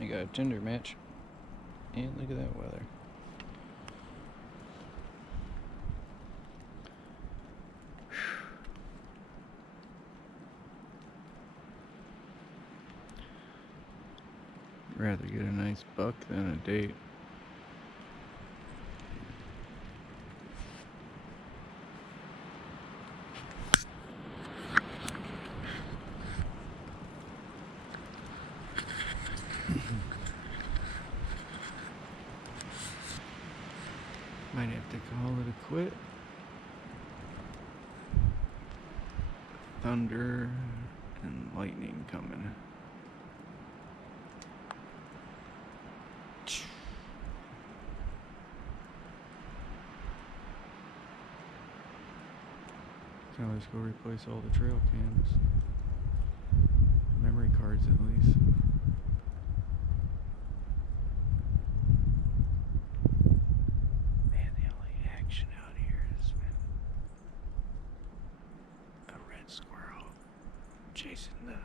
I got a Tinder match. And look at that weather. Rather get a nice buck than a date. Might have to call it a quit. Thunder and lightning coming. Can always go replace all the trail cams. Memory cards at least. Man, the only action out here has been a red squirrel chasing the